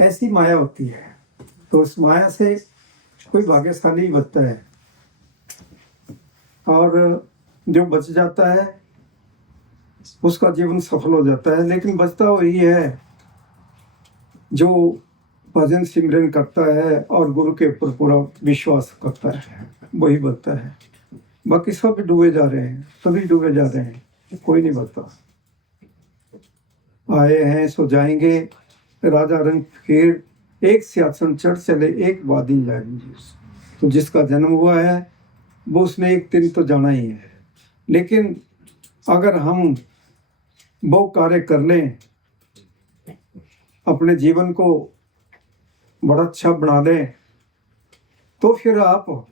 ऐसी माया होती है। तो उस माया से कोई भाग्यशाली बचता है और जो बच जाता है उसका जीवन सफल हो जाता है। लेकिन बचता वही है जो भजन सिमरन करता है और गुरु के ऊपर पूरा विश्वास करता है, वही बचता है। बाकी सब डूबे जा रहे हैं, सभी डूबे जा रहे हैं, कोई नहीं बचता। आए हैं सो जाएंगे, राजा रंग फकीर, एक सिंहासन चढ़ चले एक वादी जाएंगे। तो जिसका जन्म हुआ है वो उसने एक दिन तो जाना ही है। लेकिन अगर हम वो कार्य कर लें, अपने जीवन को बड़ा अच्छा बना लें, तो फिर आप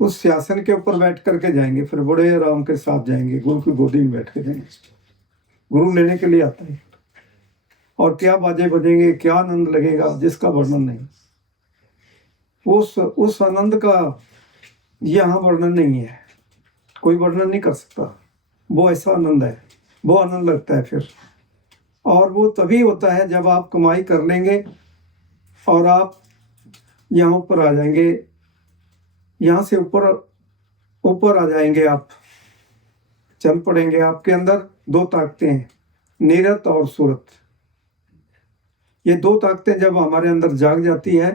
उस सिंहासन के ऊपर बैठ करके जाएंगे, फिर बड़े आराम के साथ जाएंगे, गुरु की गोदी में बैठ के जाएंगे। गुरु लेने के लिए आता है और क्या बाजे बजेंगे, क्या आनंद लगेगा जिसका वर्णन नहीं। उस आनंद का यहाँ वर्णन नहीं है, कोई वर्णन नहीं कर सकता। वो ऐसा आनंद है, वो आनंद लगता है फिर। और वो तभी होता है जब आप कमाई कर लेंगे और आप यहाँ ऊपर आ जाएंगे, यहाँ से ऊपर आ जाएंगे, आप चल पड़ेंगे। आपके अंदर 2 ताकतें हैं, नीरत और सूरत। ये 2 ताकतें जब हमारे अंदर जाग जाती है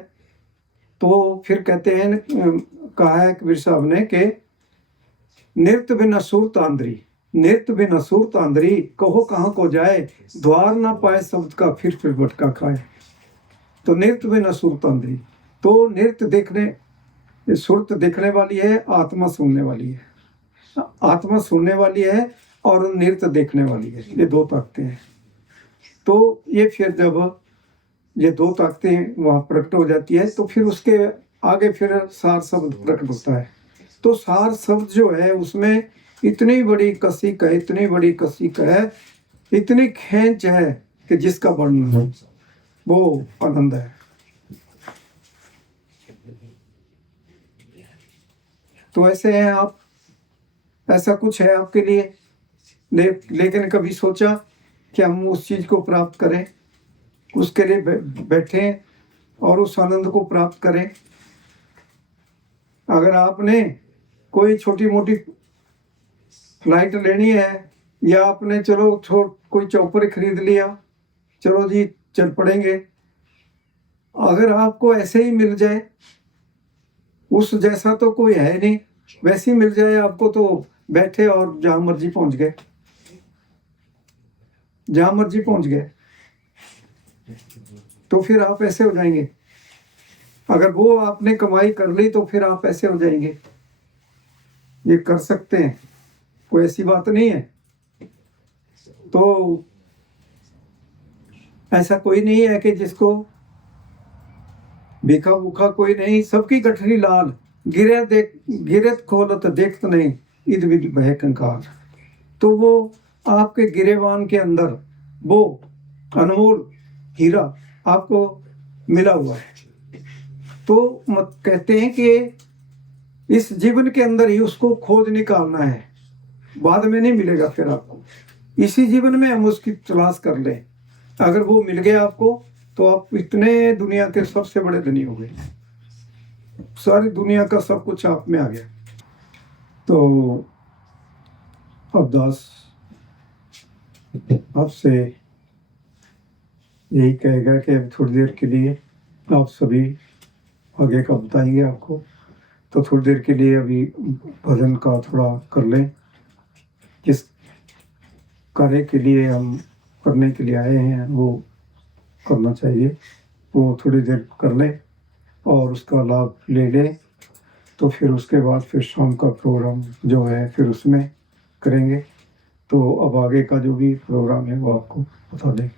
तो फिर कहते हैं, कहा है कबीर साहब ने कि नृत्य बिना सूरत आंदरी, नृत्य बिना सूरत आंदरी, कहो कहाँ को जाए, द्वार ना पाए शब्द का फिर भटका खाए। तो नृत्य बिना सूरत आंदरी, तो नृत्य देखने, सूरत देखने वाली है, आत्मा सुनने वाली है। आत्मा सुनने वाली है और नृत्य देखने वाली है, ये 2 ताकतें हैं। तो ये फिर जब ये 2 ताकतें वहाँ प्रकट हो जाती है तो फिर उसके आगे फिर सार शब्द प्रकट होता है। तो सार शब्द जो है उसमें इतनी बड़ी कसिक है, इतनी बड़ी कसिक है, इतनी खेंच है कि जिसका वर्णन है, वो आनंद है। तो ऐसे हैं आप, ऐसा कुछ है आपके लिए, लेकिन कभी सोचा कि हम उस चीज को प्राप्त करें, उसके लिए बैठें और उस आनंद को प्राप्त करें। अगर आपने कोई छोटी मोटी फ्लाइट लेनी है या आपने चलो कोई चौपर खरीद लिया, चलो जी चल पड़ेंगे, अगर आपको ऐसे ही मिल जाए, उस जैसा तो कोई है नहीं, वैसे ही मिल जाए आपको, तो बैठे और जहां मर्जी पहुंच गए, जहां मर्जी पहुंच गए, तो फिर आप ऐसे हो जाएंगे। अगर वो आपने कमाई कर ली तो फिर आप ऐसे हो जाएंगे। ये कर सकते हैं, कोई ऐसी बात नहीं है। तो ऐसा कोई नहीं है कि जिसको भीखा भूखा कोई नहीं, सबकी गठरी लाल, गिरत खोलत देखत नहीं, इद विद भय कंकार। तो वो आपके गिरेबान के अंदर वो अनमोल हीरा आपको मिला हुआ है। तो मत कहते हैं कि इस जीवन के अंदर ही उसको खोज निकालना है, बाद में नहीं मिलेगा फिर आपको। इसी जीवन में हम उसकी तलाश कर लें। अगर वो मिल गया आपको तो आप इतने दुनिया के सबसे बड़े धनी हो गए, सारी दुनिया का सब कुछ आप में आ गया। तो अब दास आपसे यही कहेगा कि अब थोड़ी देर के लिए आप सभी आगे का बताएंगे आपको, तो थोड़ी देर के लिए अभी भजन का थोड़ा कर लें। जिस कार्य के लिए हम करने के लिए आए हैं वो करना चाहिए, वो थोड़ी देर कर लें और उसका लाभ ले लें। तो फिर उसके बाद फिर शाम का प्रोग्राम जो है फिर उसमें करेंगे। तो अब आगे का जो भी प्रोग्राम है वो आपको बता दें।